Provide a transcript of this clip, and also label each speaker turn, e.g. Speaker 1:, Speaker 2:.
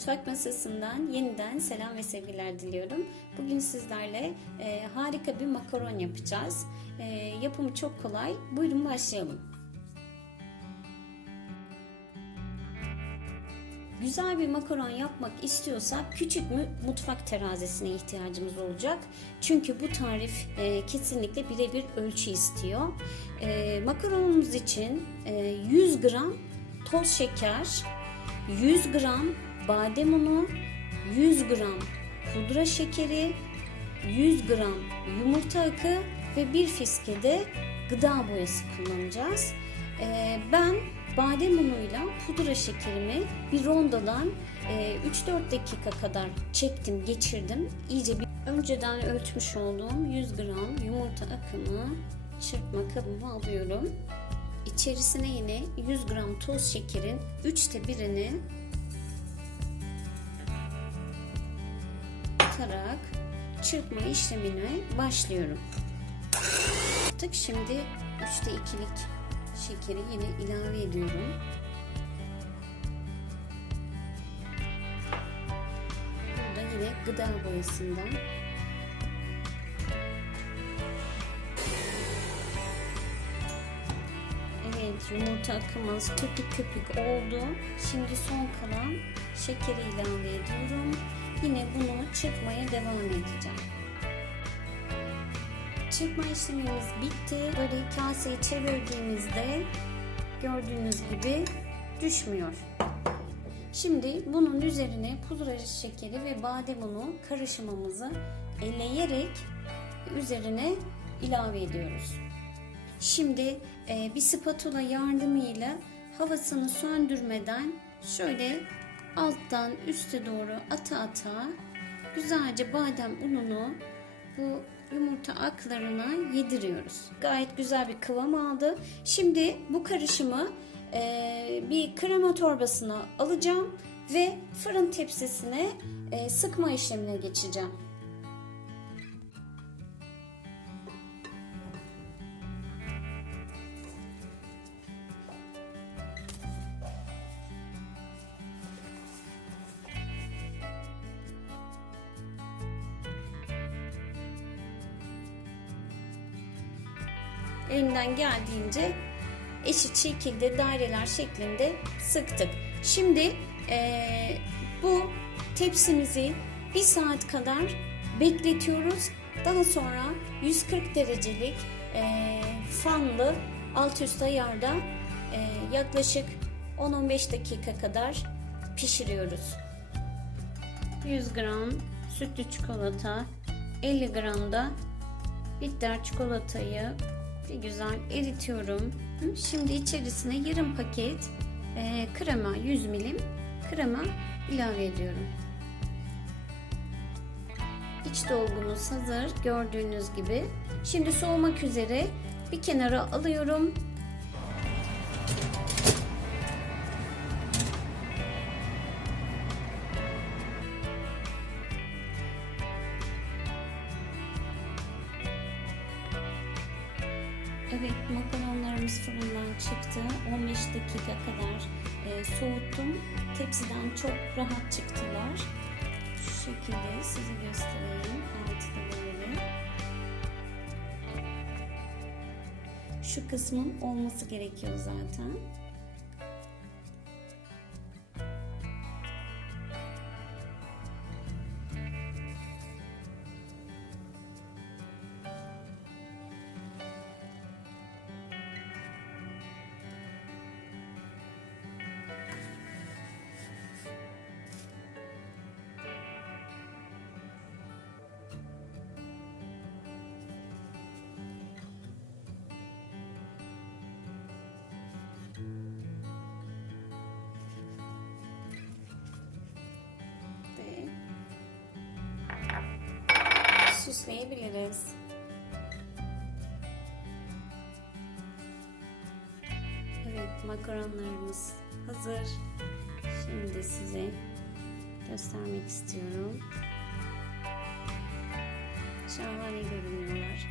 Speaker 1: Mutfak masasından yeniden selam ve sevgiler diliyorum. Bugün sizlerle e, harika bir makaron yapacağız. E, yapımı çok kolay. Buyurun başlayalım. Güzel bir makaron yapmak istiyorsak küçük mü mutfak terazisine ihtiyacımız olacak. Çünkü bu tarif e, kesinlikle birebir ölçü istiyor. E, makaronumuz için e, 100 gram toz şeker, 100 gram badem unu, 100 gram pudra şekeri, 100 gram yumurta akı ve bir fiske de gıda boyası kullanacağız. Ee, ben badem unuyla pudra şekerimi bir rondadan e, 3-4 dakika kadar çektim, geçirdim. İyice bir önceden ölçmüş olduğum 100 gram yumurta akımı çırpma kabıma alıyorum. İçerisine yine 100 gram toz şekerin 3'te birini atarak çırpma işlemine başlıyorum. Tık şimdi 3'te 2'lik şekeri yine ilave ediyorum. Burada yine gıda boyasından Evet yumurta akımız köpük köpük oldu. Şimdi son kalan şekeri ilave ediyorum. Yine bunu çırpmaya devam edeceğim. Çırpma işlemimiz bitti. Böyle kaseyi çevirdiğimizde gördüğünüz gibi düşmüyor. Şimdi bunun üzerine pudra şekeri ve badem unu karışımımızı eleyerek üzerine ilave ediyoruz. Şimdi e, bir spatula yardımıyla havasını söndürmeden şöyle alttan üste doğru ata ata güzelce badem ununu bu yumurta aklarına yediriyoruz. Gayet güzel bir kıvam aldı. Şimdi bu karışımı e, bir krema torbasına alacağım ve fırın tepsisine e, sıkma işlemine geçeceğim. Elimden geldiğince eşit şekilde daireler şeklinde sıktık. Şimdi e, bu tepsimizi bir saat kadar bekletiyoruz. Daha sonra 140 derecelik e, fanlı alt üst ayarda e, yaklaşık 10-15 dakika kadar pişiriyoruz. 100 gram sütlü çikolata, 50 gram da bitter çikolatayı bir güzel eritiyorum. Şimdi içerisine yarım paket e, krema 100 milim krema ilave ediyorum. İç dolgumuz hazır gördüğünüz gibi. Şimdi soğumak üzere bir kenara alıyorum. Evet makaronlarımız fırından çıktı. 15 dakika kadar e, soğuttum. Tepsiden çok rahat çıktılar. Şu şekilde size göstereyim. Altı da böyle. Şu kısmın olması gerekiyor zaten. Süsleyebiliriz. Evet makaronlarımız hazır. Şimdi size göstermek istiyorum. Şahane görünüyorlar.